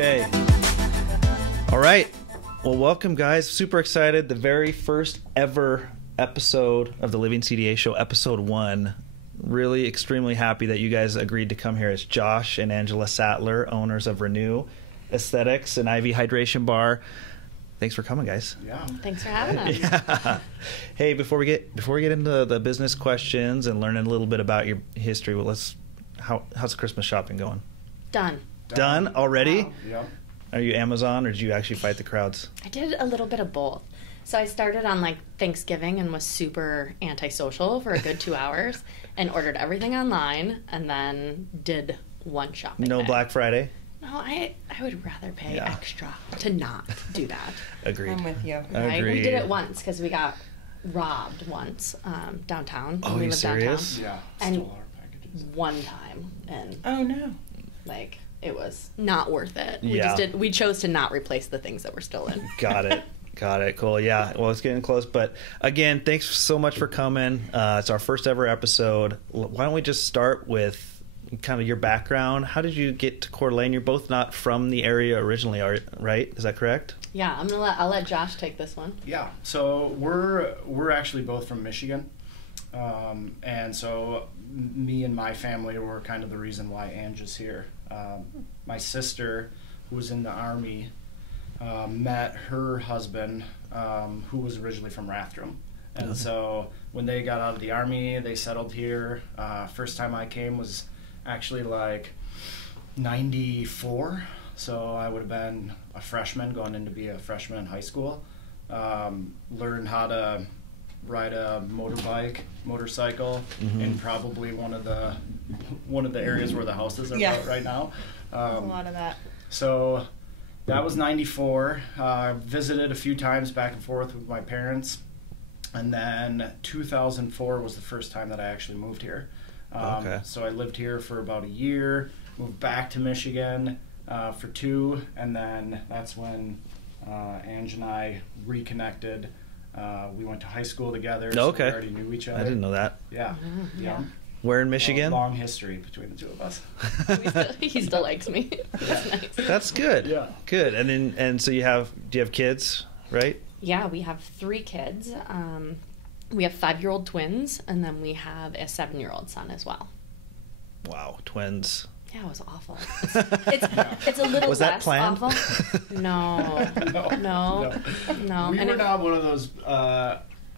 Okay. All right. Well, welcome, guys. Super excited. The very first ever episode of the Living CDA Show, episode 1. Really extremely happy that you guys agreed to come here. It's Josh and Angela Sattler, owners of Renew Aesthetics and Ivy Hydration Bar. Thanks for coming, guys. Yeah. Thanks for having us. Yeah. Hey, before we get into the business questions and learning a little bit about your history, well, how's Christmas shopping going? Done. Done already? Wow. Yep. Are you Amazon, or did you actually fight the crowds? I did a little bit of both. So I started on like Thanksgiving and was super antisocial for a good 2 hours and ordered everything online and then did one shopping No day. Black Friday? No, I would rather pay Yeah. extra to not do that. Agreed. I'm with you. Right? Agreed. We did it once because we got robbed once downtown. Oh, we you lived serious? Yeah. And- Stole our packages. One time, and Oh no. like it was not worth it. Yeah. We chose to not replace the things that were stolen. Got it. Got it. Cool. Yeah. Well, it's getting close. But again, thanks so much for coming. It's our first ever episode. Why don't we just start with kind of your background? How did you get to Coeur d'Alene? You're both not from the area originally, right? Is that correct? Yeah, I'll let Josh take this one. Yeah. So we're actually both from Michigan, and so me and my family were kind of the reason why Ange is here. My sister, who was in the Army, met her husband, who was originally from Rathdrum. And so when they got out of the Army, they settled here. First time I came was actually like 94. So I would have been a freshman, going in to be a freshman in high school. Learned how to ride a motorcycle in probably one of the areas where the houses are built right now. A lot of that. So that was 94. Visited a few times back and forth with my parents. And then 2004 was the first time that I actually moved here. Okay. So I lived here for about a year, moved back to Michigan for 2, and then that's when Ange and I reconnected. We went to high school together, so Okay. we already knew each other. I didn't know that. Yeah. Yeah. Where in Michigan? Long history between the two of us. He still likes me. That's nice. That's good. Yeah. Good. And so do you have kids, right? Yeah, we have 3 kids. We have 5-year-old twins, and then we have a 7-year-old son as well. Wow, twins. Yeah, it was awful. It's a little Was that less planned? awful. No. We And were it- not one of those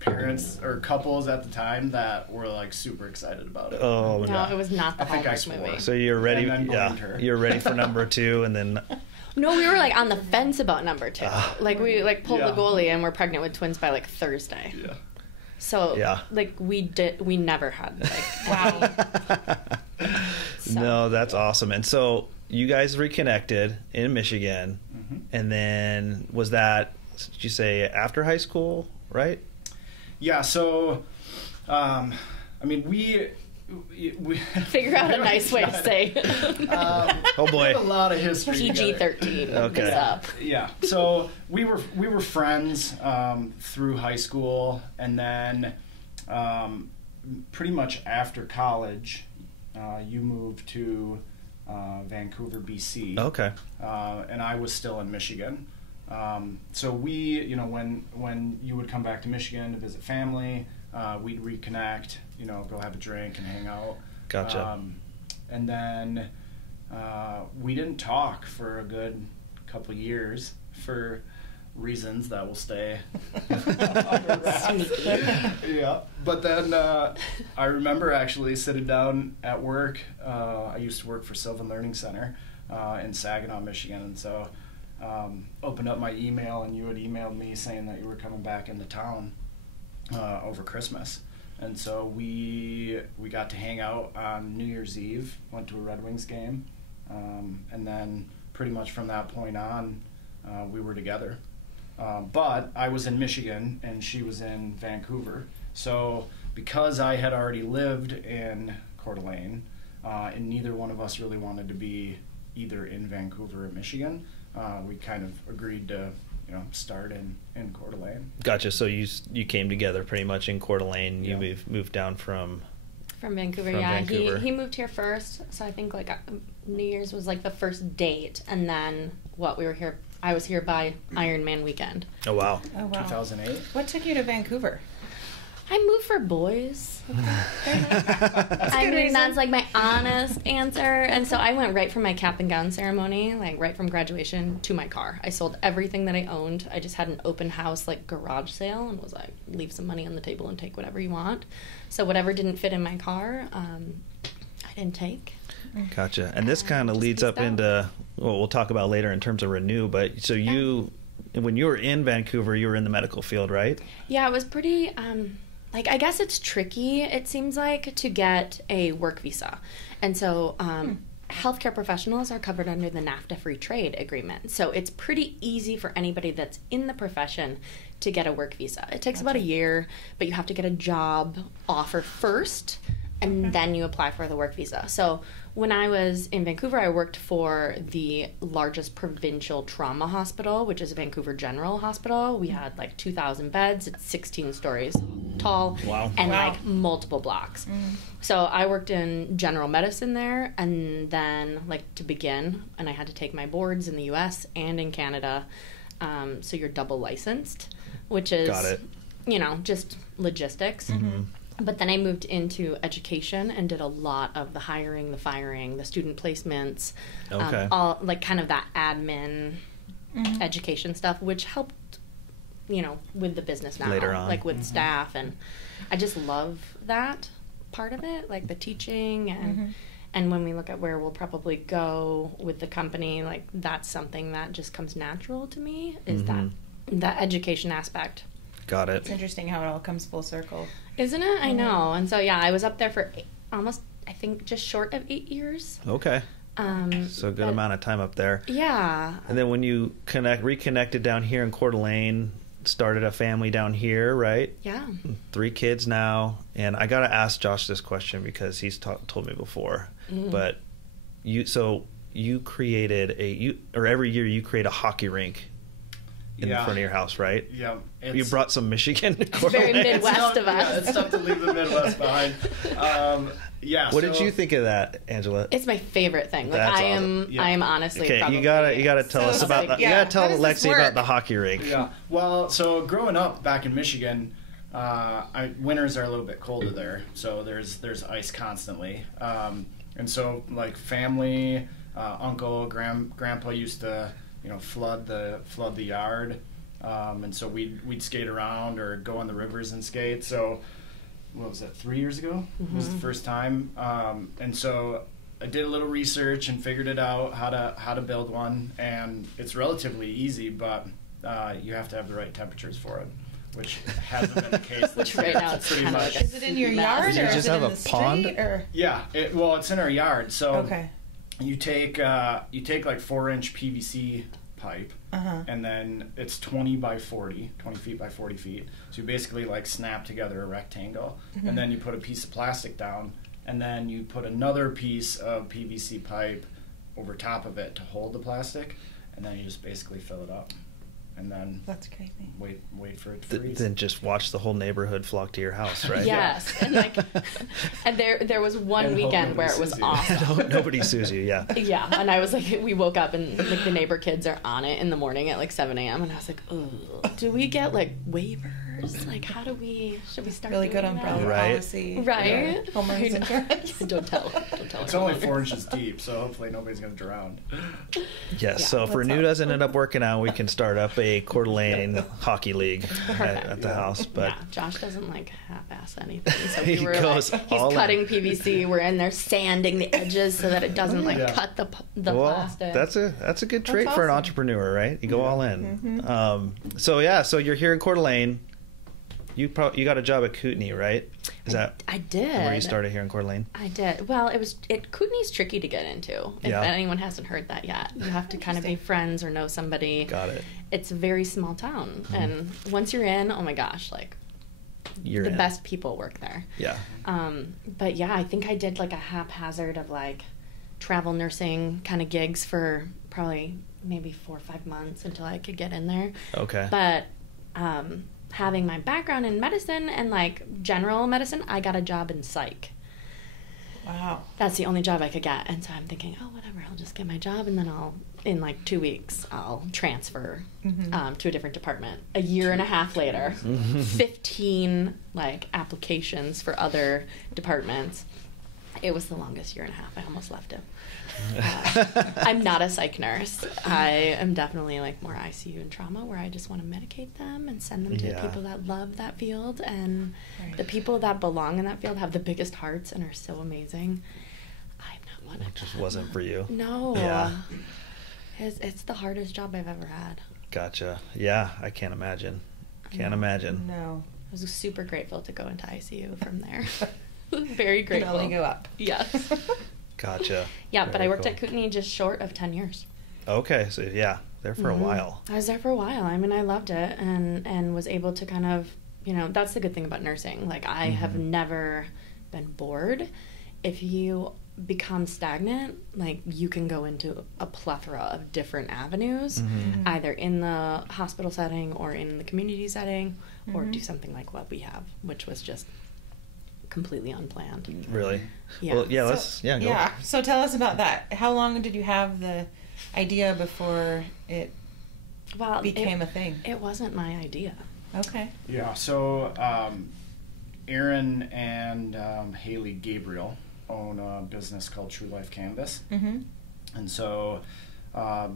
parents or couples at the time that were like super excited about it. Oh, No, it was not the I think I Hallmark swore. movie. So you're ready. And then Yeah, blamed her. you're ready for number 2, and then No, we were like on the fence about number 2. Like we pulled the Yeah. goalie, and we're pregnant with twins by like Thursday. Yeah. So Yeah. like we never had like Wow. So. No, that's awesome. And so you guys reconnected in Michigan, and then was that, did you say after high school, right? Yeah. So, I mean, we Figure out a nice way to say Oh boy. We have a lot of history. together. PG-13. Okay. This up. Yeah. So we were friends through high school, and then pretty much after college, you moved to Vancouver, BC. Okay. And I was still in Michigan. So we, when you would come back to Michigan to visit family, we'd reconnect, go have a drink and hang out. Gotcha. And then we didn't talk for a good couple years for reasons that will stay. Yeah. But then I remember actually sitting down at work. I used to work for Sylvan Learning Center in Saginaw, Michigan, and so opened up my email, and you had emailed me saying that you were coming back into town over Christmas. And so we got to hang out on New Year's Eve, went to a Red Wings game, and then pretty much from that point on, we were together. But I was in Michigan and she was in Vancouver. So because I had already lived in Coeur d'Alene, and neither one of us really wanted to be either in Vancouver or Michigan, we kind of agreed to start in Coeur d'Alene. Gotcha. So you came together pretty much in Coeur d'Alene. You Yeah. moved down from From Vancouver, From yeah. Vancouver. He moved here first, so I think like New Year's was like the first date, and then I was here by Ironman weekend. Oh, wow. Oh, wow. 2008. What took you to Vancouver? I moved for boys. That's a I good mean, reason. that's like my honest answer. And so I went right from my cap and gown ceremony, like right from graduation, to my car. I sold everything that I owned. I just had an open house, like garage sale, and was like, leave some money on the table and take whatever you want. So whatever didn't fit in my car, I didn't take. Gotcha. And this kind of Just leads up peaced out. into what we'll talk about later in terms of Renew. But so when you were in Vancouver, you were in the medical field, right? Yeah, it was pretty, I guess it's tricky, it seems like, to get a work visa. And so healthcare professionals are covered under the NAFTA free trade agreement. So it's pretty easy for anybody that's in the profession to get a work visa. It takes about a year, but you have to get a job offer first, and then you apply for the work visa. So when I was in Vancouver, I worked for the largest provincial trauma hospital, which is Vancouver General Hospital. We had like 2,000 beds. It's 16 stories tall. Wow. And Wow. like multiple blocks. So I worked in general medicine there, and then like to begin, and I had to take my boards in the US and in Canada. So you're double licensed, which is, Got it. just logistics. But then I moved into education and did a lot of the hiring, the firing, the student placements, Okay. all like kind of that admin education stuff, which helped, with the business now, Later on. like with staff, and I just love that part of it, like the teaching and when we look at where we'll probably go with the company, like that's something that just comes natural to me is that education aspect. Got it. It's interesting how it all comes full circle. Isn't it? I know. And so, yeah, I was up there for almost, I think, just short of 8 years. Okay. So a good amount of time up there. Yeah. And then when you reconnected down here in Coeur d'Alene, started a family down here, right? Yeah. 3 kids now. And I got to ask Josh this question because he's told me before. But you created every year you create a hockey rink in Yeah. front of your house, right? Yeah. You brought some Michigan to Coeur Very d'Alene. Midwest of us. Yeah, it's tough to leave the Midwest behind. What did you think of that, Angela? It's my favorite thing. Like That's I am, awesome. Yeah. I am honestly. Okay, probably you gotta tell us So, about like, you gotta tell how does this Lexi about work? the hockey rink. Yeah. Well, so growing up back in Michigan, winters are a little bit colder there, so there's ice constantly, and so like family, uncle, grandpa used to flood the yard, and so we'd skate around or go on the rivers and skate. So what was that, 3 years ago was the first time, and so I did a little research and figured it out how to build one, and it's relatively easy, but you have to have the right temperatures for it, which hasn't been the case. Which this right year. now it's pretty kinda much. like Is it in your Mess. yard Did you or just is it have in a the pond? street? Or Yeah, it's in our yard. So okay. you take like 4-inch PVC pipe, and then it's 20 feet by 40 feet. So you basically like snap together a rectangle, and then you put a piece of plastic down, and then you put another piece of PVC pipe over top of it to hold the plastic, and then you just basically fill it up, and then That's crazy. wait for it to freeze. Then just watch the whole neighborhood flock to your house, right? Yes, and like, and there was one And hope weekend where nobody it was sees you. awesome. Nobody sues you. Yeah. Yeah, and I was like, we woke up and like the neighbor kids are on it in the morning at like 7 a.m. and I was like, oh, do we get like waivers? Like, should we start Really good doing that? umbrella Right. policy. Right? for Homeowners insurance. Don't tell. It's only 4 inches deep, so hopefully nobody's gonna drown. Yes. Yeah, So if that's Renew how- doesn't end up working out, we can start up a Coeur d'Alene hockey league at the Yeah. house. But Yeah, Josh doesn't like half-ass anything. So He we were goes like, he's all in. cutting PVC. We're in there sanding the edges so that it doesn't like Yeah. cut the well, plastic. that's a good trait for an awesome. entrepreneur, right? You go Yeah. all in. So you're here in Coeur d'Alene. You got a job at Kootenai, right? Is that I did. where you started here in Coeur d'Alene? I did. Well, Kootenai's tricky to get into. If Yeah. anyone hasn't heard that yet, you have to kind of be friends or know somebody. Got it. It's a very small town, and once you're in, oh my gosh, like You're the in. best people work there. Yeah. But yeah, I think I did like a haphazard of like travel nursing kind of gigs for probably maybe 4 or 5 months until I could get in there. Okay. But having my background in medicine and like general medicine, I got a job in psych. Wow. That's the only job I could get. And so I'm thinking, oh, whatever, I'll just get my job, and then in like 2 weeks, I'll transfer to a different department. A year and a half later, 15 like applications for other departments. It was the longest year and a half. I almost left it. I'm not a psych nurse. I am definitely like more ICU and trauma, where I just want to medicate them and send them to the people that love that field. And the people that belong in that field have the biggest hearts and are so amazing. I'm not one of them. It just wasn't for you. No. Yeah. It's the hardest job I've ever had. Gotcha. Yeah, I can't imagine. Can't imagine. No. I was super grateful to go into ICU from there. Very Could grateful. only go up. Yes. Gotcha. Yeah, but Very I worked cool. at Kootenai just short of 10 years. Okay, so yeah, there for a while. I was there for a while. I mean, I loved it and was able to kind of, that's the good thing about nursing. Like, I have never been bored. If you become stagnant, like, you can go into a plethora of different avenues, either in the hospital setting or in the community setting, or do something like what we have, which was just completely unplanned. Really? Yeah. Well, yeah, go. So tell us about that. How long did you have the idea before it Well, became a thing? It wasn't my idea. Okay. Yeah, so Aaron and Haley Gabriel own a business called True Life Canvas. Mm-hmm. And so I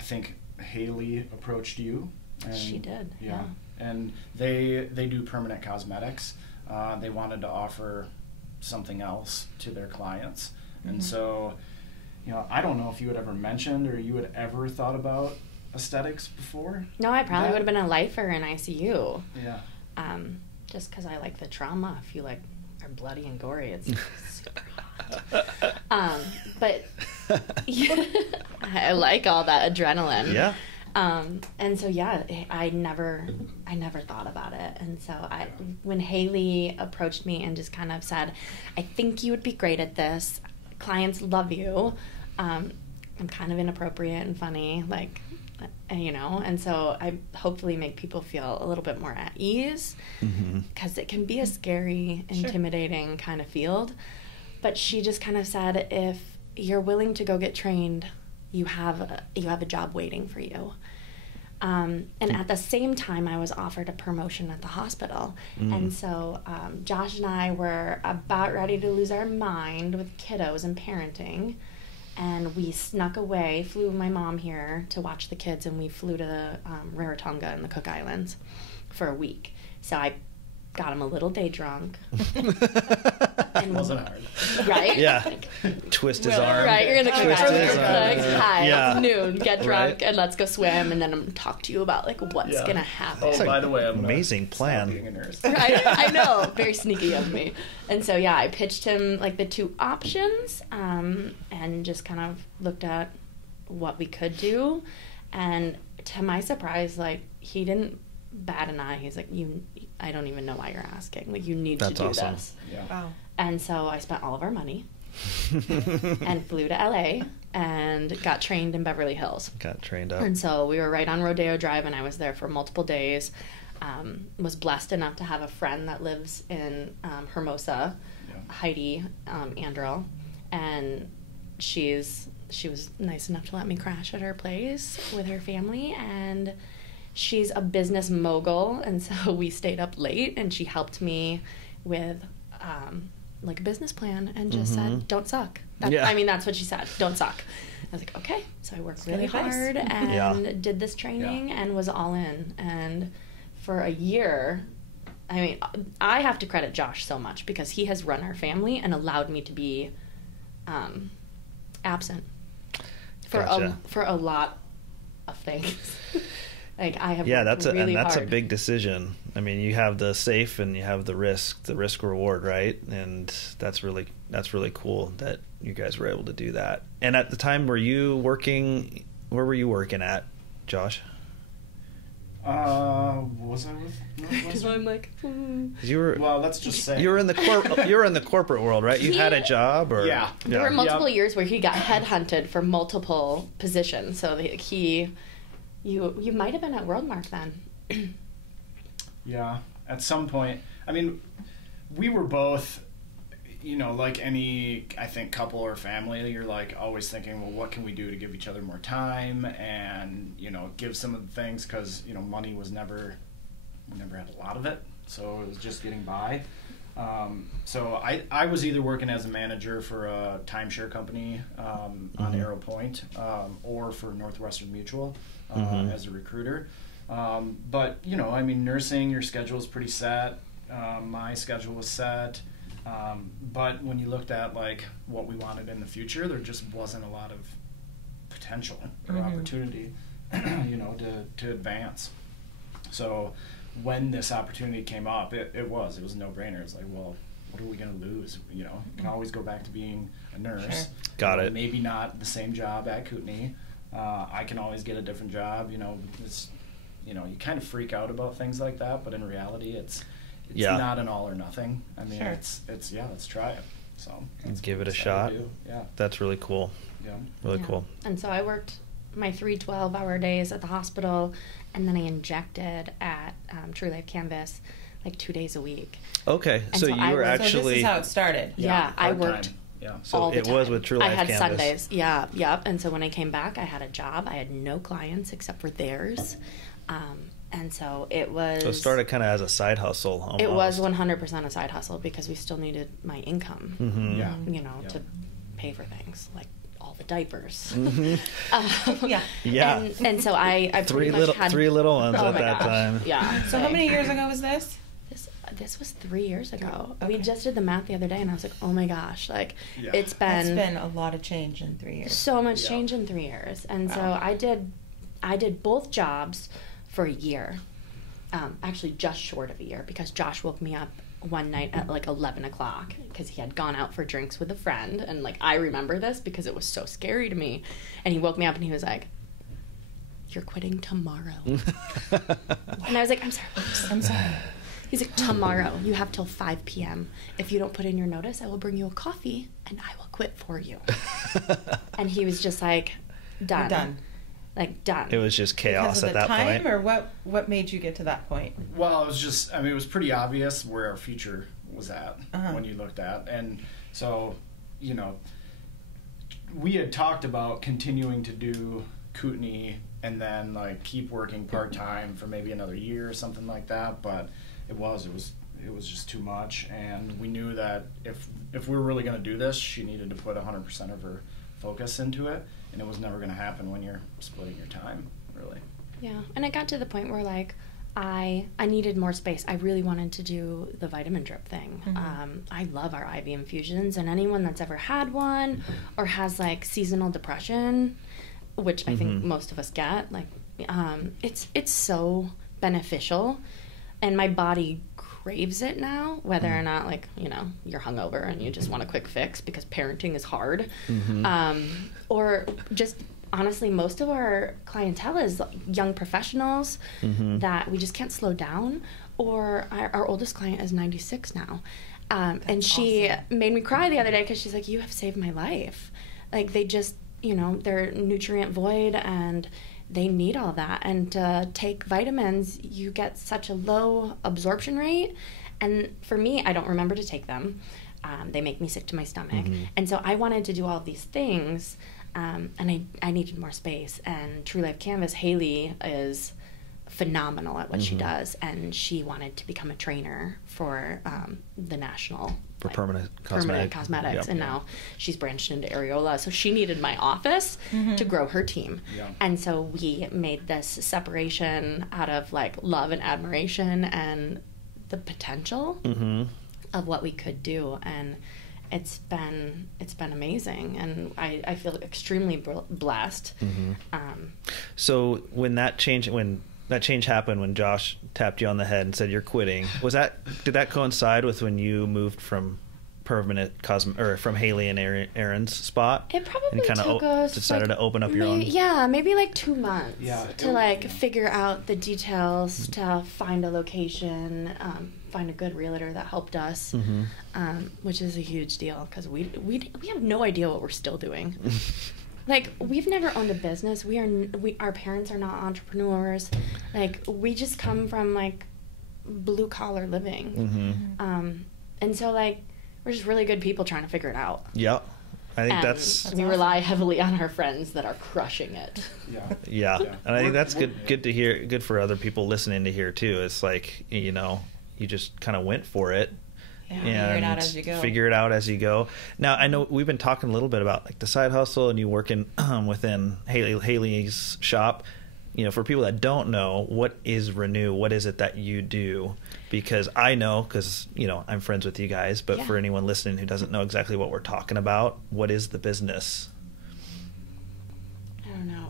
think Haley approached you. And, She did, yeah. And they do permanent cosmetics. They wanted to offer something else to their clients. And so, I don't know if you had ever mentioned or you had ever thought about aesthetics before. No, I probably Yeah. would have been a lifer in ICU. Yeah. Just because I like the trauma. If you like are bloody and gory, it's super hot. But I like all that adrenaline. Yeah. And so I never thought about it. And so when Haley approached me and just kind of said, I think you would be great at this. Clients love you. I'm kind of inappropriate and funny, like, and so I hopefully make people feel a little bit more at ease, because it can be a scary, intimidating kind of field. But she just kind of said, if you're willing to go get trained, you have a job waiting for you. And at the same time, I was offered a promotion at the hospital. And so Josh and I were about ready to lose our mind with kiddos and parenting. And we snuck away, flew my mom here to watch the kids, and we flew to Rarotonga in the Cook Islands for a week. So I got him a little day drunk. It wasn't hard. Right? Yeah. Twist his arm. Right, you're in the Cook Twist Islands. his arm. Like, hi, Yeah. it's noon. Get drunk Right. and let's go swim, and then I'm talk to you about like what's Yeah. gonna happen. Oh, by the way, I'm gonna Amazing stop plan. being a nurse. I know, very sneaky of me. And so I pitched him like the two options, and just kind of looked at what we could do. And to my surprise, like, he didn't bat an eye. He's like, I don't even know why you're asking. Like, you need to That's do awesome. this. Yeah. Wow. And so I spent all of our money and flew to LA and got trained in Beverly Hills. Got trained up. And so we were right on Rodeo Drive, and I was there for multiple days. Was blessed enough to have a friend that lives in Hermosa, Yeah. Heidi Andrel, and she was nice enough to let me crash at her place with her family, and she's a business mogul, and so we stayed up late, and she helped me with like a business plan, and just said, don't suck. Yeah. I mean, that's what she said, don't suck. I was like, okay. So I worked really good advice. hard and did this training and was all in. And for a year, I mean, I have to credit Josh so much, because he has run our family and allowed me to be absent for a lot of things. Like, I have worked that's really a hard. big decision. I mean, you have the safe and you have the risk reward, right? And that's really cool that you guys were able to do that. And at the time, where were you working at, Josh? Was I with Because Northwestern? I'm like, 'Cause you were Well, let's just say you were in the corporate world, right? You had a job, or Yeah. There were multiple Yep. years where he got headhunted for multiple positions. So you might have been at Worldmark then. Yeah, at some point. I mean, we were both, you know, like any, I think, couple or family, you're like always thinking, well, what can we do to give each other more time and, you know, give some of the things, because, you know, money was we never had a lot of it, so it was just getting by. So I was either working as a manager for a timeshare company on Arrow Point, or for Northwestern Mutual as a recruiter. But, you know, I mean, nursing, your schedule is pretty set. My schedule was set. But when you looked at like what we wanted in the future, there just wasn't a lot of potential or opportunity, you know, to advance. So when this opportunity came up, it was a no-brainer. It's like, well, what are we going to lose? You know, you can always go back to being a nurse. Sure. Got it. Maybe not the same job at Kootenai. I can always get a different job. You know, it's, you know, you kind of freak out about things like that, but in reality, it's not an all or nothing. I mean, Sure. it's yeah, let's try it. So that's Give what it a we shot. decided to do. Yeah, That's really cool. yeah. Really Yeah. cool. And so I worked my 3 12-hour days at the hospital, and then I injected at True Life Canvas like 2 days a week. Okay, And so so you I were was- So this actually is how it started. Yeah, I part-time. worked Yeah. So all the it time. was with True Life I had Canvas. Sundays. Yeah, yep. And so when I came back, I had a job. I had no clients except for theirs. And so it was... So it started kind of as a side hustle almost. It was 100% a side hustle because we still needed my income, Mhm. Yeah. you know, Yeah. to pay for things like all the diapers. Mhm. Yeah. Yeah. And so I pretty much had... three little ones Oh at my that gosh. time. Yeah. So how many years ago was this? This was 3 years ago. We Okay. just did the math the other day, and I was like, oh my gosh, like Yeah. it's It's been been a lot of change in 3 years. so much Yeah. change in 3 years. And so Wow. I did both jobs for a year. Actually just short of a year, because Josh woke me up one night at like 11 o'clock because he had gone out for drinks with a friend. And like, I remember this because it was so scary to me. And he woke me up and he was like, you're quitting tomorrow. And I was like, I'm sorry. I'm sorry. He's like, tomorrow, you have till 5 p.m. If you don't put in your notice, I will bring you a coffee and I will quit for you. And he was just like, done. We're done. Like, done. It was just chaos Because of at the that time, point. or what made you get to that point? Well, it was just, I mean, it was pretty obvious where our future was at when you looked at. And so, you know, we had talked about continuing to do Kootenai and then like keep working part-time for maybe another year or something like that. But it was just too much. And we knew that if we were really going to do this, she needed to put 100% of her focus into it. And it was never going to happen when you're splitting your time, really. Yeah, and it got to the point where like I needed more space. I really wanted to do the vitamin drip thing. I love our IV infusions, and anyone that's ever had one or has like seasonal depression, which I think most of us get, like it's so beneficial, and my body craves it now, whether or not like, you know, you're hungover and you just want a quick fix because parenting is hard, or just honestly, most of our clientele is young professionals that we just can't slow down. Or our oldest client is 96 now. And she made me cry the other day because she's like, you have saved my life. Like, they just, you know, they're nutrient void and they need all that. And to take vitamins, you get such a low absorption rate. And for me, I don't remember to take them. They make me sick to my stomach. And so I wanted to do all of these things. And I needed more space. And True Life Canvas, Haley is phenomenal at what she does, and she wanted to become a trainer for the national For permanent cosmetics, Yep. and now she's branched into areola, so she needed my office to grow her team. Yeah. And so we made this separation out of like love and admiration and the potential of what we could do, and it's been amazing, and I feel extremely blessed. So when that change happened, when Josh tapped you on the head and said you're quitting, did that coincide with when you moved from permanent or from Haley and Aaron's spot? It probably and kind took of us decided like, to open up your own. Yeah, maybe like 2 months. Yeah, to like figure out the details, to find a location, find a good realtor that helped us, which is a huge deal because we have no idea what we're still doing. Like, we've never owned a business. Our parents are not entrepreneurs. Like, we just come from like blue collar living, and so like we're just really good people trying to figure it out. Yep. I think And that's we rely heavily on our friends that are crushing it. yeah. And I think that's good to hear, good for other people listening to hear too. It's like, you know, you just kind of went for it. Yeah, And figure it out as you go. Now, I know we've been talking a little bit about like the side hustle and you working within Haley's shop. You know, for people that don't know, what is Renew? What is it that you do? Because I know, because, you know, I'm friends with you guys, but for anyone listening who doesn't know exactly what we're talking about, what is the business? I don't know.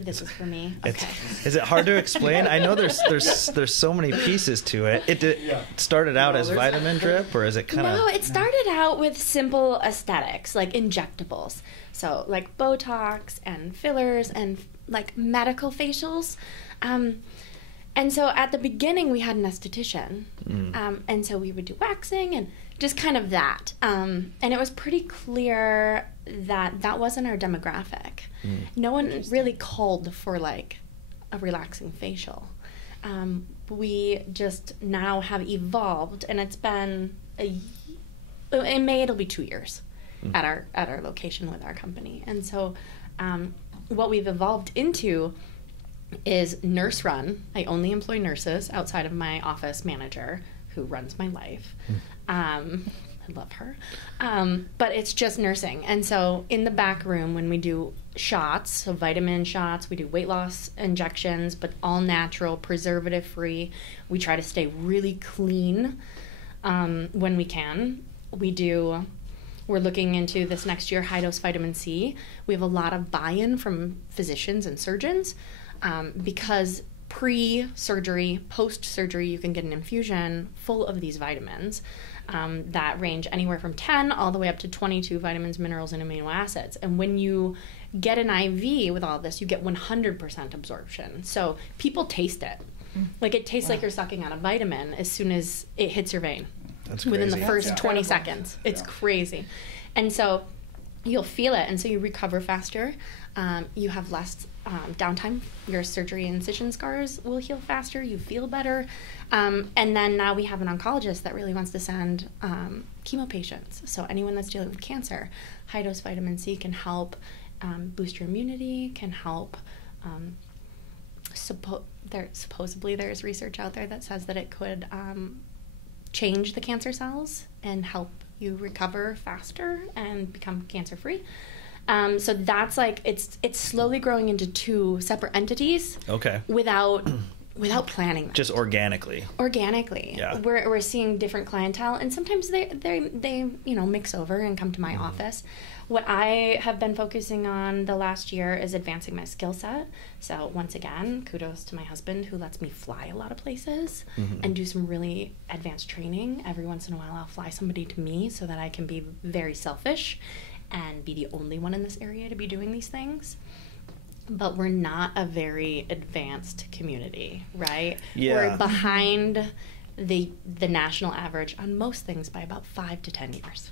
This is for me? Okay. Is it hard to explain? I know there's so many pieces to it. It started out as vitamin drip, or is it kind of... No, it started out with simple aesthetics, like injectables. So like Botox and fillers and like medical facials. And so at the beginning we had an esthetician. And so we would do waxing and just kind of that. And it was pretty clear that that wasn't our demographic. No one really called for like a relaxing facial. We just now have evolved, and it's been in May it'll be 2 years at our location with our company. And so what we've evolved into is nurse run. I only employ nurses outside of my office manager who runs my life. I love her. But it's just nursing. And so in the back room when we do shots, so vitamin shots, we do weight loss injections, but all natural, preservative free. We try to stay really clean when we can. We're looking into this next year, high dose vitamin C. We have a lot of buy-in from physicians and surgeons because pre-surgery, post-surgery, you can get an infusion full of these vitamins that range anywhere from 10 all the way up to 22 vitamins, minerals, and amino acids. And when you get an IV with all this, you get 100% absorption. So people taste it. Like it tastes like you're sucking on a vitamin as soon as it hits your vein. That's within crazy. the first 20 seconds. It's crazy. And so you'll feel it, and so you recover faster. You have less downtime. Your surgery incision scars will heal faster. You feel better. And then now we have an oncologist that really wants to send chemo patients. So anyone that's dealing with cancer, high-dose vitamin C can help boost your immunity, can help... supposedly there's research out there that says that it could change the cancer cells and help you recover faster and become cancer-free. So that's like it's slowly growing into two separate entities. Okay. Without planning that. Just organically. Organically. Yeah. We're seeing different clientele, and sometimes they mix over and come to my office. What I have been focusing on the last year is advancing my skill set. So once again, kudos to my husband who lets me fly a lot of places and do some really advanced training. Every once in a while I'll fly somebody to me so that I can be very selfish and be the only one in this area to be doing these things. But we're not a very advanced community, right? Yeah. We're behind the national average on most things by about 5 to 10 years.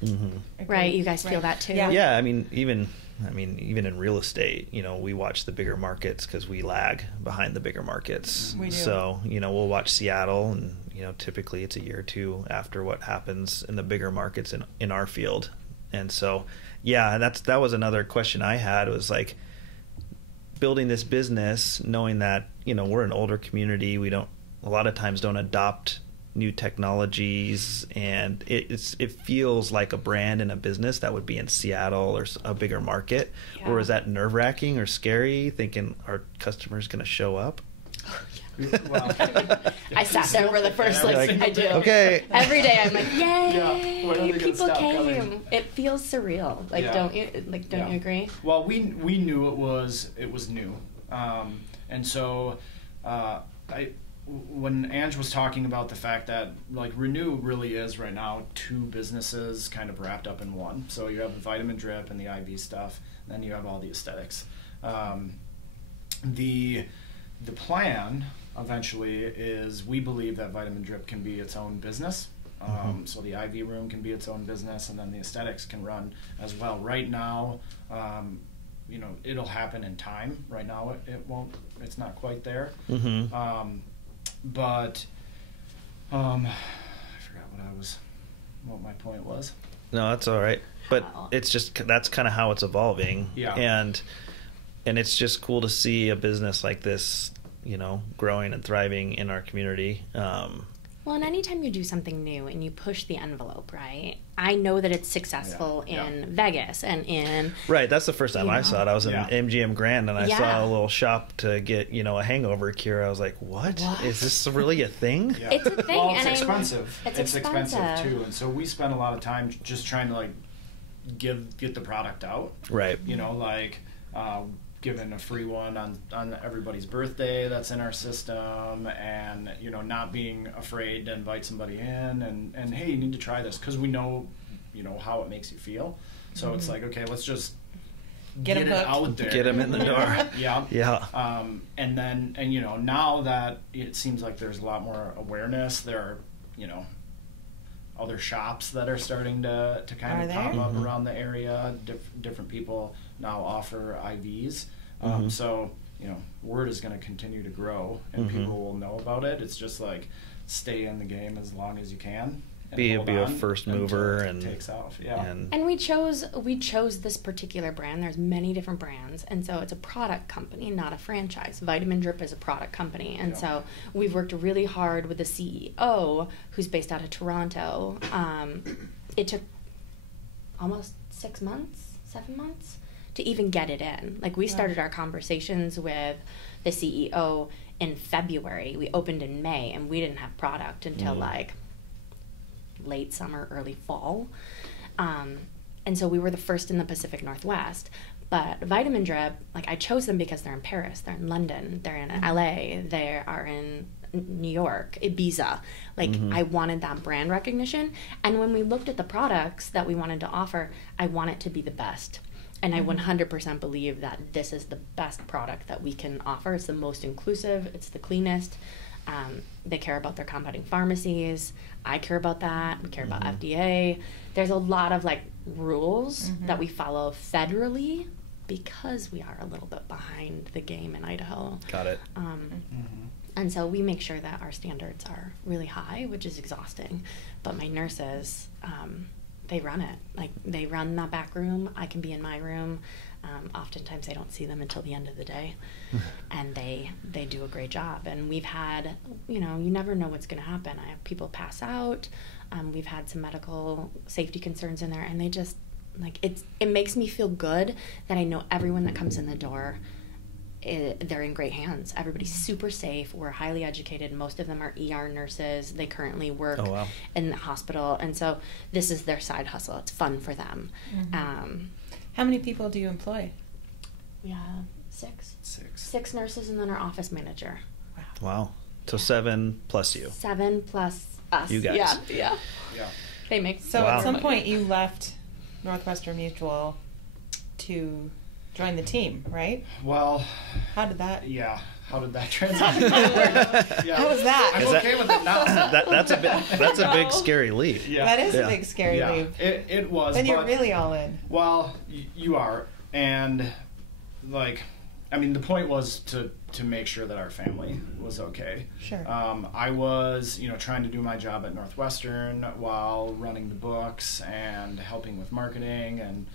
Right? You guys feel that too? Yeah, I mean, even in real estate, we watch the bigger markets because we lag behind the bigger markets. We do. So, we'll watch Seattle, and, typically it's a year or two after what happens in the bigger markets in our field. And so, yeah, that was another question I had, was like, building this business, knowing that, we're an older community, we a lot of times don't adopt new technologies, and it feels like a brand and a business that would be in Seattle or a bigger market. Yeah. Or is that nerve-wracking or scary, thinking our customers going to show up? Well, I sat there for the first I do. Okay. Every day I'm like, Yeah, yay, when are they gonna people stop came. coming? It feels surreal. Like, Yeah. don't you agree? Well, we knew it was new, and so when Ange was talking about the fact that like Renew really is right now two businesses kind of wrapped up in one. So you have the vitamin drip and the IV stuff, and then you have all the aesthetics. The plan eventually is we believe that vitamin drip can be its own business. So the IV room can be its own business, and then the aesthetics can run as well. Right now, it'll happen in time. Right now, it won't. It's not quite there. But I forgot what my point was. No, that's all right. But Wow. it's just that's kind of how it's evolving. Yeah. And it's just cool to see a business like this, growing and thriving in our community. Well, and anytime you do something new and you push the envelope, right? I know that it's successful Yeah. in Vegas and in Right, that's the first time I saw it. I was in Yeah. MGM Grand, and I Yeah. saw a little shop to get, a hangover cure. I was like, what? What? Is this really a thing? Yeah. It's a thing, Well, it's and expensive. it's expensive expensive. too, and so we spend a lot of time just trying to like get the product out. Right. Giving a free one on everybody's birthday that's in our system, and not being afraid to invite somebody in and hey, you need to try this because we know how it makes you feel. So it's like, okay, let's just Get 'em it hooked. out there, Get 'em in the door. Yeah. Yeah. And then now that it seems like there's a lot more awareness, there are other shops that are starting to kind Are of there? pop up Mhm. around the area. Different people now offer IVs, Mhm. so word is going to continue to grow, and Mhm. people will know about it. It's just like stay in the game as long as you can. And Be hold a on first until mover it and takes off. Yeah. And we chose this particular brand. There's many different brands, and so it's a product company, not a franchise. Vitamin Drip is a product company, and Yeah. so we've worked really hard with the CEO, who's based out of Toronto. It took almost 6 months, 7 months to even get it in. Like, we started our conversations with the CEO in February. We opened in May, and we didn't have product until like late summer, early fall. And so we were the first in the Pacific Northwest. But Vitamin Drip, like, I chose them because they're in Paris, they're in London, they're in LA, they are in New York, Ibiza. Like, I wanted that brand recognition. And when we looked at the products that we wanted to offer, I want it to be the best. And I 100% believe that this is the best product that we can offer. It's the most inclusive, it's the cleanest. They care about their compounding pharmacies. I care about that. We care about FDA. There's a lot of like rules that we follow federally because we are a little bit behind the game in Idaho. Got it. And so we make sure that our standards are really high, which is exhausting. But my nurses, they run it. Like, they run that back room. I can be in my room. Oftentimes I don't see them until the end of the day. And they do a great job. And we've had, you never know what's going to happen. I have people pass out. We've had some medical safety concerns in there. And they just, like, it makes me feel good that I know everyone that comes in the door, they're in great hands. Everybody's super safe. We're highly educated. Most of them are ER nurses. They currently work Oh, wow. in the hospital. And so this is their side hustle. It's fun for them. How many people do you employ? We have six. 6. 6 nurses and then our office manager. Wow. So 7 plus you. 7 plus us. You guys. Yeah. Yeah. They make So Wow. at some point you left Northwestern Mutual to join the team, right? Well, How did that? yeah. How did that transition? Yeah. How was that? I'm Is that- okay with it now. That's a big scary leap. Yeah. That is Yeah. a big scary Yeah, leap. it was. Then you're but- really all in. Well, you are, and like, I mean, the point was to make sure that our family was okay. Sure. I was, trying to do my job at Northwestern while running the books and helping with marketing and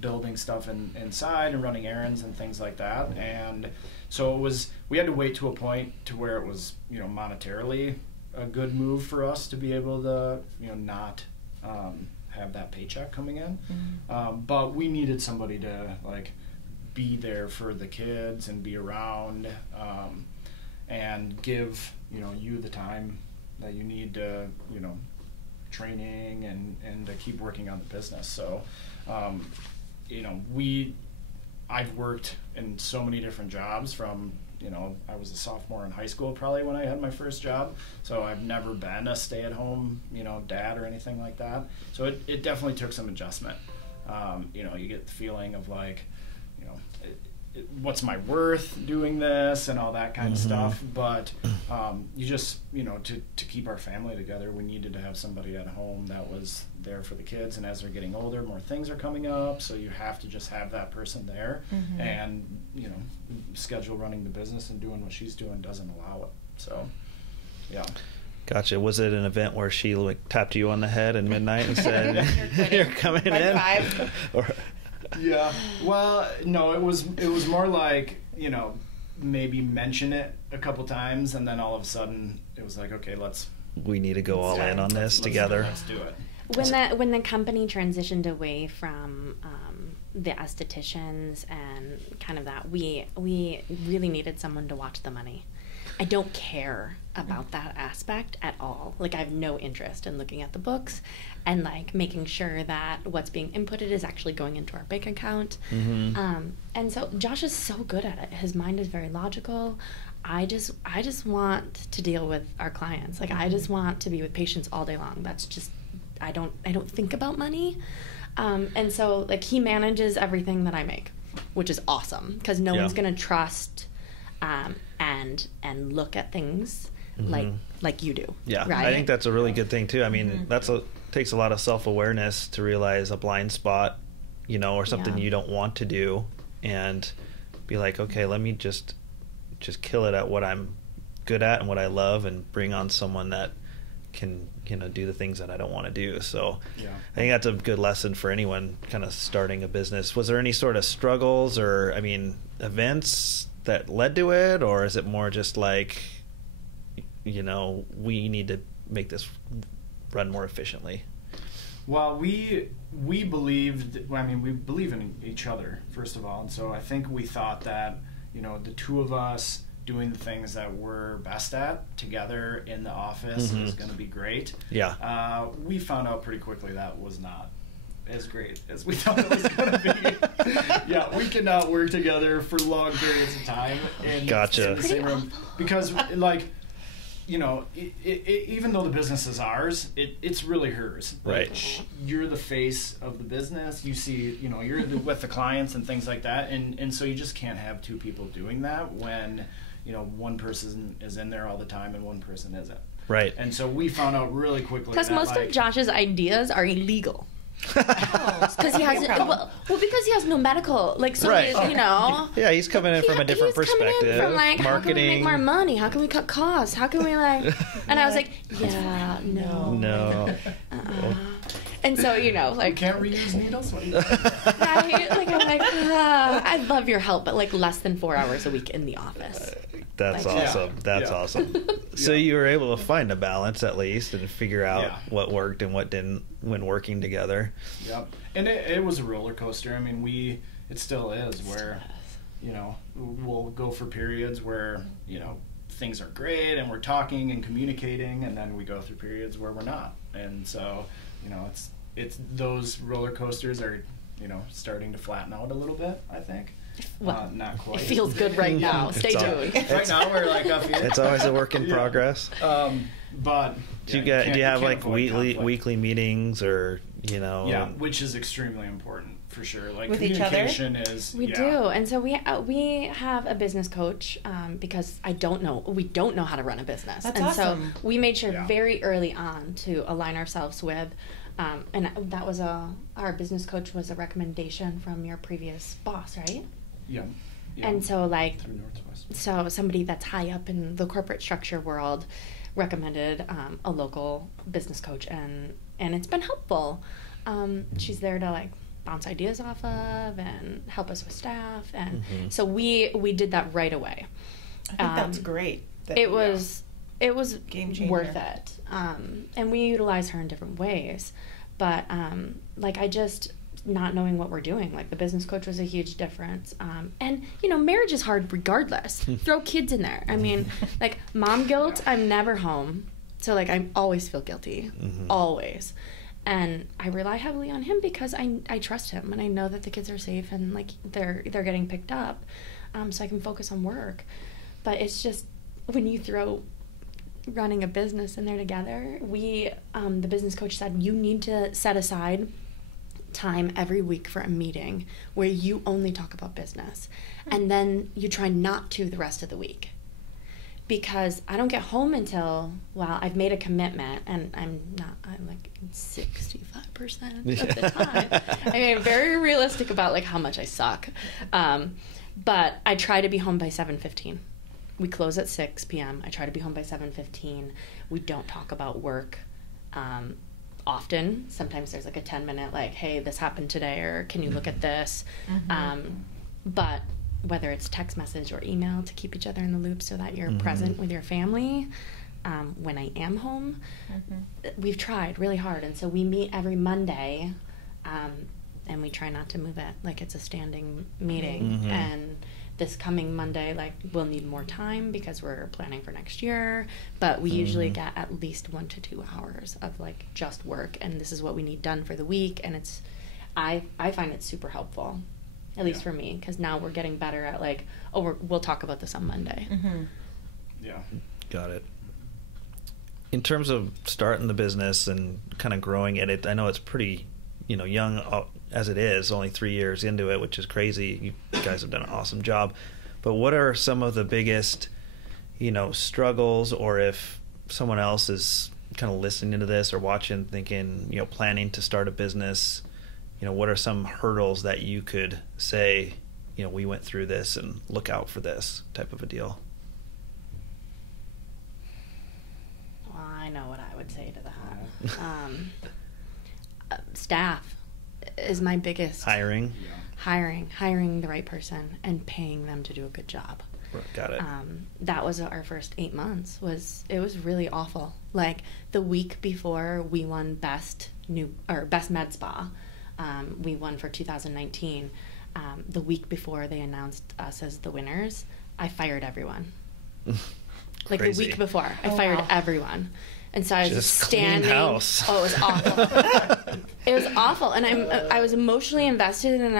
building stuff inside and running errands and things like that. And so we had to wait to a point to where it was, monetarily a good move for us to be able to, not have that paycheck coming in. But we needed somebody to like be there for the kids and be around and give you the time that you need to training and to keep working on the business. So I've worked in so many different jobs from I was a sophomore in high school probably when I had my first job, so I've never been a stay-at-home dad or anything like that. So it definitely took some adjustment. You get the feeling of like what's my worth doing this and all that kind of stuff, but you just to keep our family together, we needed to have somebody at home that was there for the kids. And as they're getting older, more things are coming up, so you have to just have that person there. And schedule running the business and doing what she's doing doesn't allow it. So yeah. Gotcha. Was it an event where she like tapped you on the head at midnight and said, You're "You're coming By in"? 5. Or Yeah. Well, no, it was more like, maybe mention it a couple times, and then all of a sudden it was like, okay, let's we need to go all in on this together. Let's do it. When the company transitioned away from the estheticians and kind of that, we really needed someone to watch the money. I don't care about that aspect at all. Like, I have no interest in looking at the books and like making sure that what's being inputted is actually going into our bank account. And so Josh is so good at it. His mind is very logical. I just want to deal with our clients. Like, I just want to be with patients all day long. That's just, I don't think about money. And so like he manages everything that I make, which is awesome because no one's gonna trust and look at things like you do. Yeah, right? I think that's a really good thing too. I mean, takes a lot of self-awareness to realize a blind spot, or something you don't want to do, and be like, okay, let me just kill it at what I'm good at and what I love, and bring on someone that can do the things that I don't want to do. So I think that's a good lesson for anyone kind of starting a business. Was there any sort of struggles or events that led to it, or is it more just like we need to make this run more efficiently? Well, we believed, we believe in each other, first of all, and so I think we thought that the two of us doing the things that we're best at together in the office is going to be great. Yeah. We found out pretty quickly that was not as great as we thought it was going to be. Yeah, we cannot work together for long periods of time in the same room because, even though the business is ours, it's really hers. Right. You're the face of the business. You see, you're with the clients and things like that, and so you just can't have two people doing that when one person is in there all the time and one person isn't. Right. And so we found out really quickly. Because most of Josh's ideas are illegal. Because he has because he has no medical Yeah, he's coming in from a different perspective. From like, marketing. how can we make more money? How can we cut costs? How can we And I was like, no. And so we can't reuse needles. Right? Like I'm like, I love your help, but like less than 4 hours a week in the office. That's awesome. That's awesome. So you were able to find a balance at least and figure out what worked and what didn't when working together. Yep. And it was a roller coaster. I mean, it still is where, we'll go for periods where, things are great and we're talking and communicating, and then we go through periods where we're not. And so, it's those roller coasters are, starting to flatten out a little bit, I think. Well, not quite. It feels good right now. Stay tuned. Right now we're like up here. It's always a work in progress. But do you have like weekly meetings or Yeah, which is extremely important for sure. Like with communication each other? We do, and so we have a business coach because we don't know how to run a business. That's awesome. So we made sure very early on to align ourselves with. And that was our business coach was a recommendation from your previous boss, right? Yeah. And so Through Northwest. So somebody that's high up in the corporate structure world recommended a local business coach, and it's been helpful. She's there to bounce ideas off of and help us with staff, and so we did that right away. I think that's great. It was game changer. Worth it, and we utilize her in different ways. But I just not knowing what we're doing. Like the business coach was a huge difference. And marriage is hard regardless. Throw kids in there. I mean, like mom guilt. I'm never home, so I always feel guilty, always. And I rely heavily on him because I trust him and I know that the kids are safe and they're getting picked up, so I can focus on work. But it's just when you throw running a business in there together, the business coach said you need to set aside time every week for a meeting where you only talk about business, and then you try not to the rest of the week, because I don't get home until I've made a commitment, and I'm 65% of the time. I mean, I'm very realistic about how much I suck, but I try to be home by 7:15. we close at 6 p.m. I try to be home by 7:15. We don't talk about work often. Sometimes there's like a 10-minute like, hey, this happened today, or can you look at this? But whether it's text message or email, to keep each other in the loop so that you're present with your family when I am home. We've tried really hard, and so we meet every Monday, and we try not to move it like it's a standing meeting. And this coming Monday, like, we'll need more time because we're planning for next year, but we usually get at least 1 to 2 hours of like just work, and this is what we need done for the week. And it's, I find it super helpful, at least for me, because now we're getting better at like, we'll talk about this on Monday. Yeah. Got it. In terms of starting the business and kind of growing it, I know it's pretty, young as it is, only 3 years into it, which is crazy. You guys have done an awesome job. But what are some of the biggest, struggles, or if someone else is kind of listening to this or watching, thinking, planning to start a business, what are some hurdles that you could say, we went through this and look out for this type of a deal? Well, I know what I would say to that. Staff is my biggest. Hiring the right person and paying them to do a good job. Got it. That was our first 8 months. It was really awful. Like the week before we won best med spa, we won for 2019. The week before they announced us as the winners, I fired everyone. Like the week before, I fired everyone. And so I was just standing. House. Oh, it was awful. It was awful, and I was emotionally invested in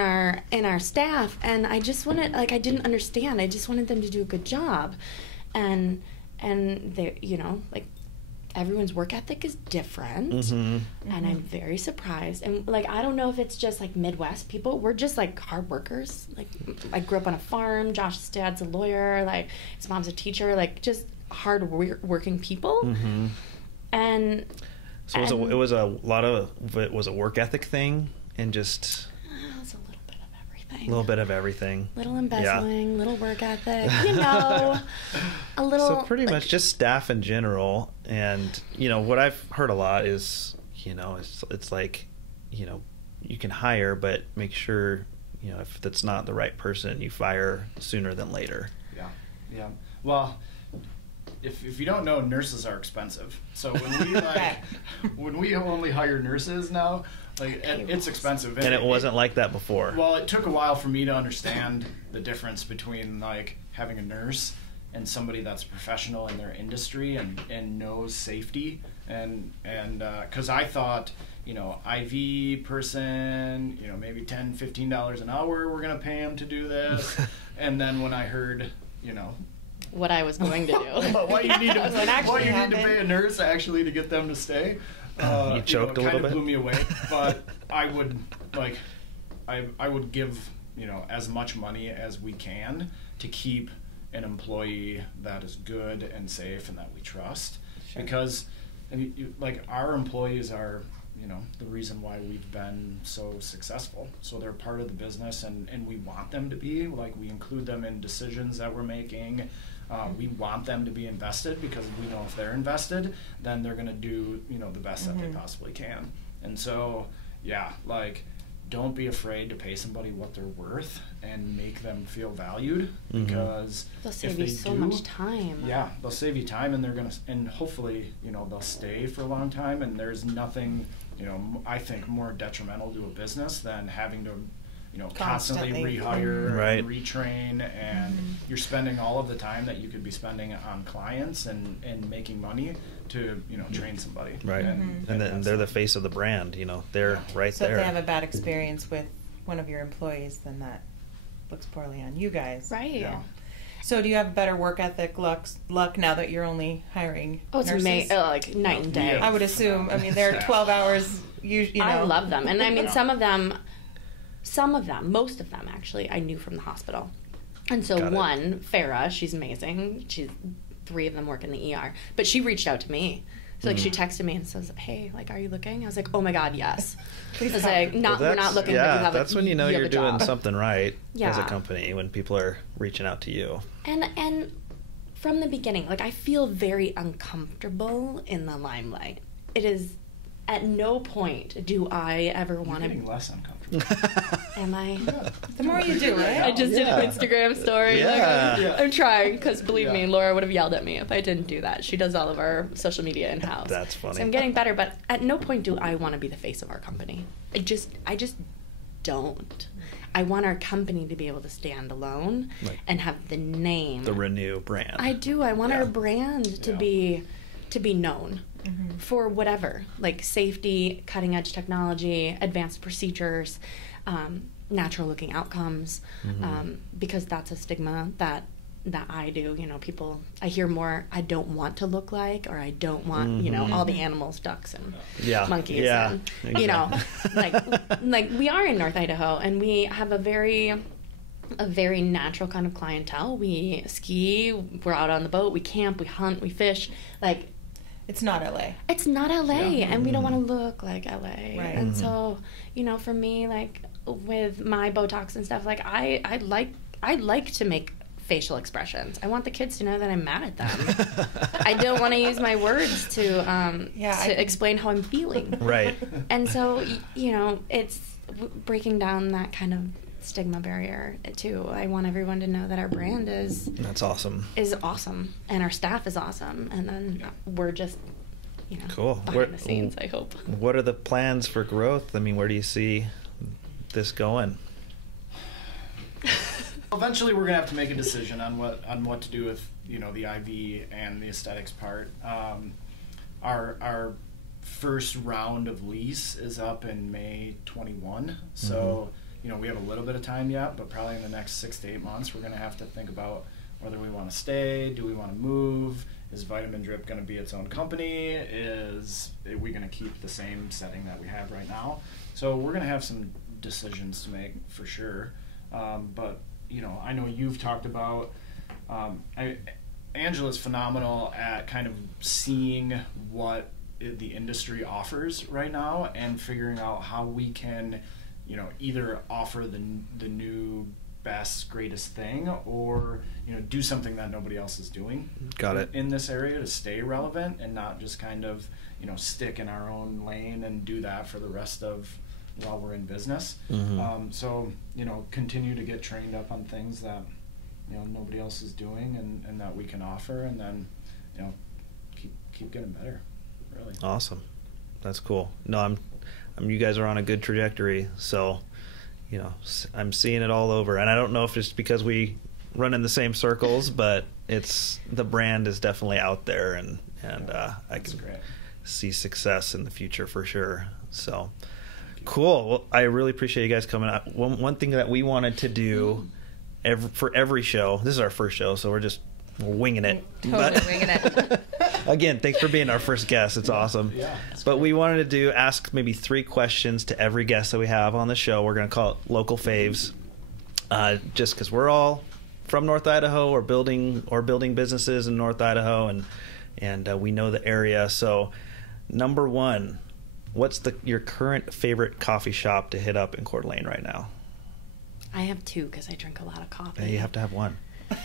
our staff, and I just wanted, I didn't understand. I just wanted them to do a good job, and they, everyone's work ethic is different, and I'm very surprised. And I don't know if it's just like Midwest people. We're just like hard workers. Like I grew up on a farm. Josh's dad's a lawyer. Like his mom's a teacher. Like just hard working people. And so it was a lot of it was a work ethic thing, and just it was a little bit of everything. A little bit of everything. Little embezzling, little work ethic, a little. So pretty much just staff in general, and what I've heard a lot is it's like you can hire, but make sure if that's not the right person, you fire sooner than later. Yeah. Well, if you don't know, nurses are expensive. So when we only hire nurses now, it's expensive. And it wasn't like that before. Well, it took a while for me to understand the difference between having a nurse and somebody that's a professional in their industry and knows safety, and because I thought IV person, maybe $10-15 an hour we're gonna pay them to do this, and then when I heard what I was going to do. What you need to pay a nurse actually to get them to stay. You choked a little bit. Kind of blew me away. But I would I would give as much money as we can to keep an employee that is good and safe and that we trust. Sure. Because our employees are the reason why we've been so successful. So they're part of the business, and we want them to be. We include them in decisions that we're making. We want them to be invested, because we know if they're invested, then they're going to do the best that they possibly can. And so, don't be afraid to pay somebody what they're worth and make them feel valued, because they'll save you so much time. Yeah, they'll save you time, and hopefully they'll stay for a long time. And there's nothing I think more detrimental to a business than having to constantly rehire and retrain, and you're spending all of the time that you could be spending on clients and making money to train somebody. Right. And they're the face of the brand. They're right so there. So if they have a bad experience with one of your employees, then that looks poorly on you guys. Right. Yeah. So do you have better work ethic luck now that you're only hiring nurses? It's night and day. I would assume. I mean, they're 12 hours. I love them, and I mean some of them, most of them actually, I knew from the hospital. And so Farah, she's amazing. 3 of them work in the ER, but she reached out to me. So she texted me and says, "Hey, are you looking?" I was like, "Oh my God, yes." I was like, we're not looking. Yeah, but you have that's when you're doing job. something right as a company, when people are reaching out to you. And from the beginning, like I feel very uncomfortable in the limelight. It is at no point do I ever You're want getting to. less uncomfortable. Am I? The more you do it. I just did Yeah. an Instagram story. Yeah. Yeah. I'm trying because believe me, Yeah. Laura would have yelled at me if I didn't do that. She does all of our social media in house. That's funny. So I'm getting better, but at no point do I want to be the face of our company. I just don't. I want our company to be able to stand alone Like and have the name. The Renew brand. I do. I want Yeah. our brand to Yeah. be known for whatever, like safety, cutting edge technology, advanced procedures, natural looking outcomes, because that's a stigma that I do. You know, people, I hear more, I don't want to look like, or I don't want, you know, all the animals, ducks and Yeah. monkeys, Yeah. and, you know, like we are in North Idaho, and we have a very natural kind of clientele. We ski, we're out on the boat, we camp, we hunt, we fish. Like, It's not LA. it's not LA, Yeah. and we don't want to look like LA. Right. And so, you know, for me, like with my Botox and stuff, like I like to make facial expressions. I want the kids to know that I'm mad at them. I don't want to use my words to explain how I'm feeling. Right. And so, you know, it's breaking down that kind of stigma barrier too. I want everyone to know that our brand is That's awesome. awesome, and our staff is awesome, and then we're just, you know, Cool. behind Where- the scenes, I hope. What are the plans for growth? I mean, where do you see this going? Eventually, we're gonna have to make a decision on what to do with, you know, the IV and the aesthetics part. Our first round of lease is up in May 21, so you know we have a little bit of time yet, but probably in the next 6 to 8 months, we're gonna have to think about whether we want to stay, do we want to move, is Vitamin Drip going to be its own company, are we going to keep the same setting that we have right now? So we're going to have some decisions to make for sure, but you know, I know you've talked about, Angela's phenomenal at kind of seeing what the industry offers right now and figuring out how we can, you know, either offer the new best, greatest thing, or, you know, do something that nobody else is doing. Got it. In this area to stay relevant and not just kind of, you know, stick in our own lane and do that for the rest of while we're in business. So, you know, continue to get trained up on things that, you know, nobody else is doing and that we can offer, and then, you know, keep getting better, really. Awesome. That's cool. No, I'm you guys are on a good trajectory, so you know, I'm seeing it all over, and I don't know if it's because we run in the same circles, but it's the brand is definitely out there, and I can see success in the future for sure. So cool. Well, I really appreciate you guys coming out. One thing that we wanted to do for every show, this is our first show, so we're winging it. Totally winging it. Again, thanks for being our first guest. It's awesome. Yeah, but we wanted to ask maybe 3 questions to every guest that we have on the show. We're going to call it local faves, just because we're all from North Idaho or building businesses in North Idaho, and we know the area. So, number 1, what's your current favorite coffee shop to hit up in Coeur d'Alene right now? I have 2 because I drink a lot of coffee. Yeah, you have to have 1.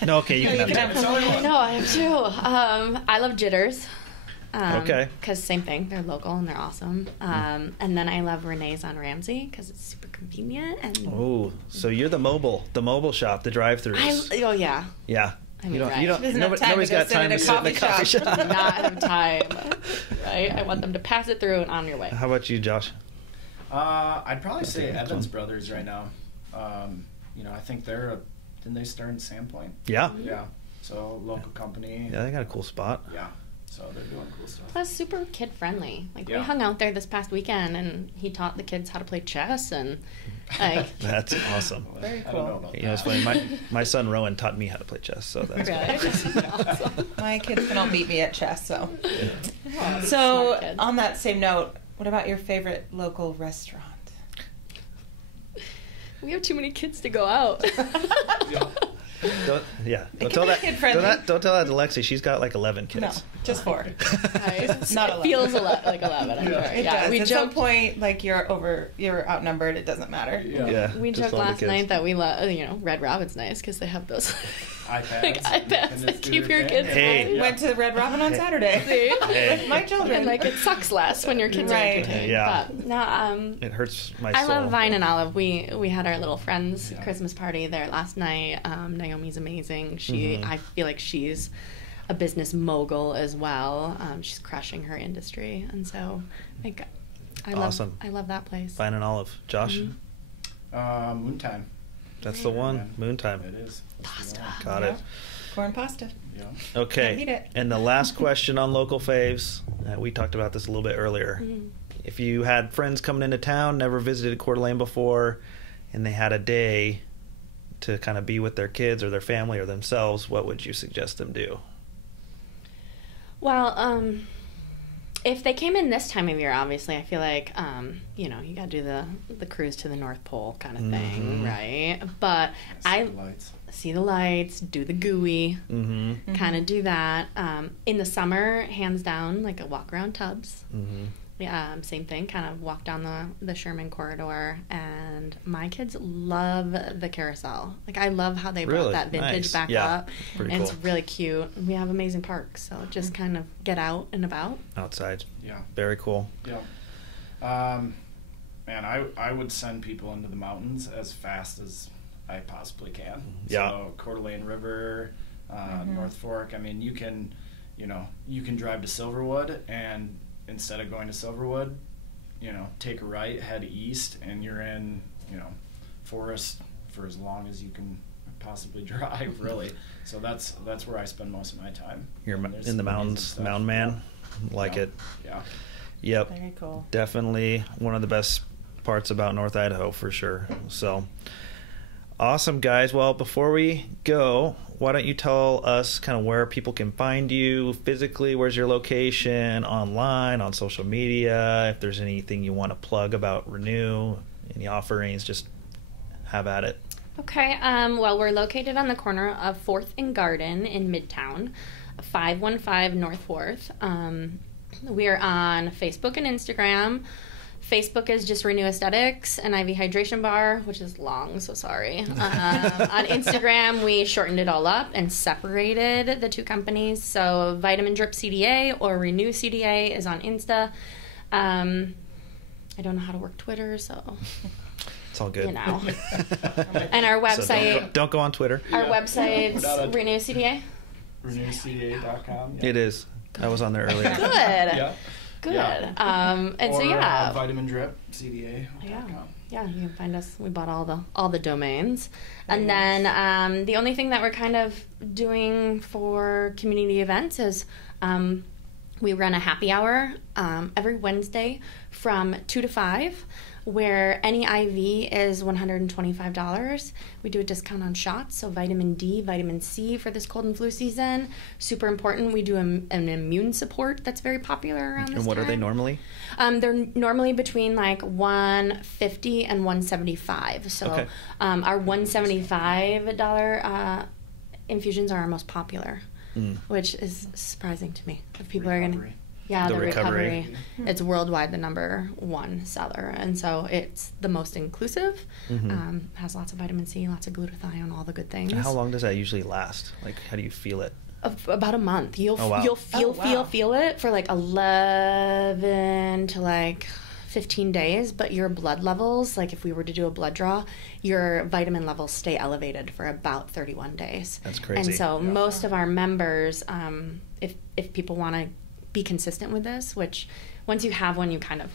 No, okay, you can have 2. No, I have 2. I love Jitters. Okay. Because same thing, they're local and they're awesome. And then I love Renee's on Ramsey because it's super convenient. And Oh, so you're the mobile shop, the drive-throughs. oh yeah. Yeah. I mean, you don't. right. You don't. She doesn't have time Nobody's to go got sit time at to a sit in a coffee coffee shop. shop. Not have time. Right? I want them to pass it through and on your way. How about you, Josh? I'd probably say Evans Brothers right now. You know, I think didn't they start in Sandpoint? Yeah. Yeah. So local company. Yeah, they got a cool spot. Yeah. So they're doing cool stuff. Plus, super kid friendly. Like we Yeah. hung out there this past weekend, and he taught the kids how to play chess, and like That's awesome. Very I don't know cool. about You know, it's funny. My son Rowan taught me how to play chess, so that's really awesome. My kids can all beat me at chess, so. Smart So, kids. on that same note, what about your favorite local restaurant? We have too many kids to go out. Don't It tell can be that. kid-friendly. Don't tell that to Lexi. She's got like 11 kids. Just 4. Not Not it feels a lot like 11. I'm Yeah. sure. It does. We At some joked. point, like you're outnumbered. It doesn't matter. Yeah. We just joked all the last kids. night that we love, Red Robin's nice because they have those iPads. like iPads And that it's keep your your thing. kids Hey. happy. Yeah. Went to Red Robin on Saturday See? with my children. And like it sucks less when your kids are Right. entertained. Yeah. But no, It hurts my I soul. love Vine and Olive. We had our little friends Yeah. Christmas party there last night. Naomi's amazing. Mhm. I feel like she's a business mogul as well. She's crushing her industry, and so like Awesome. I love that place. Vine and Olive. Josh, Mhm. Moontime. that's the one. Man. Moontime. It is. Pasta. Got Yeah. it. Corn pasta. Yeah. Okay. Can't beat it. And the last question on local faves. We talked about this a little bit earlier. Mhm. If you had friends coming into town, never visited Coeur d'Alene before, and they had a day to kind of be with their kids or their family or themselves, what would you suggest them do? Well, if they came in this time of year, obviously, I feel like you gotta do the cruise to the North Pole kind of thing, Mhm. right? But See the lights. see the lights, do the gooey, Mm-hmm. kind of do that. In the summer, hands down, like a walk around Tubbs. Mm-hmm. Yeah, same thing. Kind of walk down the Sherman corridor, and my kids love the carousel. Like I love how they brought Really? that vintage Nice. back Yeah, up, pretty and cool. it's really cute. We have amazing parks, so just kind of get out and about. Outside. Yeah. Very cool. Yeah. Man, I would send people into the mountains as fast as I possibly can. Yeah. So Coeur d'Alene River, North Fork. I mean, you can drive to Silverwood, and instead of going to Silverwood, take a right, head east, and you're in, forest for as long as you can possibly drive, really. So that's where I spend most of my time. You're And there's in the amazing mountains, stuff. mountain man. Like Yeah. it. Yeah. Yep. Very cool. Definitely one of the best parts about North Idaho for sure. So awesome, guys. Well, before we go, why don't you tell us kind of where people can find you physically? Where's your location, online, on social media? If there's anything you want to plug about Renew, any offerings, just have at it. Okay. Well, we're located on the corner of 4th and Garden in Midtown, 515 North 4th. We are on Facebook and Instagram. Facebook is just Renew Aesthetics and IV Hydration Bar, which is long, so sorry. On Instagram, we shortened it all up and separated the two companies. So Vitamin Drip CDA or Renew CDA is on Insta. I don't know how to work Twitter, so It's all good. you know. And our So website, don't go on Twitter. our Yeah. website's Not on- Renew CDA. RenewCDA.com. It is. I was on there earlier. Good. Yeah. Good. Yeah. And so Or, yeah. Vitamin Drip CDA. Yeah. Yeah, you can find us. We bought all the domains. And then the only thing that we're kind of doing for community events is we run a happy hour every Wednesday from 2 to 5, where any IV is $125. We do a discount on shots, so vitamin D, vitamin C for this cold and flu season. Super important. We do an immune support that's very popular around this And what are they time. normally? They're normally between like 150 and 175. So Okay. our $175 infusions are our most popular, which is surprising to me. If people are Recovery. gonna, The the recovery. recovery. It's worldwide the number one seller, and so it's the most inclusive. Has lots of vitamin C, lots of glutathione, all the good things. How long does that usually last? Like, how do you feel it? About a month. You'll Oh, wow. you'll feel Oh, wow. feel it for like 11 to like 15 days, but your blood levels, like if we were to do a blood draw, your vitamin levels stay elevated for about 31 days. That's crazy. And so most of our members, if people want to be consistent with this, which once you have one, you kind of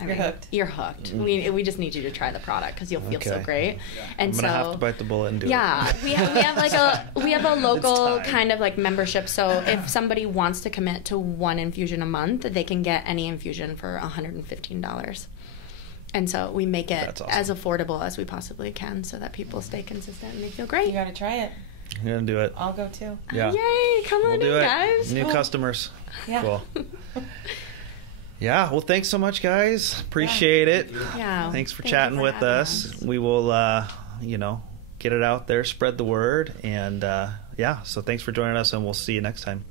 You're hooked. You're hooked. We just need you to try the product because you'll feel so Okay. great. And I'm gonna so have to bite the bullet and do yeah, it. we have like a local time. kind of like membership. So if somebody wants to commit to one infusion a month, they can get any infusion for $115. And so we make it That's awesome. as affordable as we possibly can, so that people stay consistent and they feel You great. got to try it. I'm gonna do it. I'll go too. Yeah. Yay! Come on We'll do in, it. guys. New customers. Yeah. Cool. Yeah. Well, thanks so much, guys. Appreciate it. Yeah. Thanks for Thank you chatting for with having us. We will, get it out there, spread the word, and yeah. So thanks for joining us, and we'll see you next time.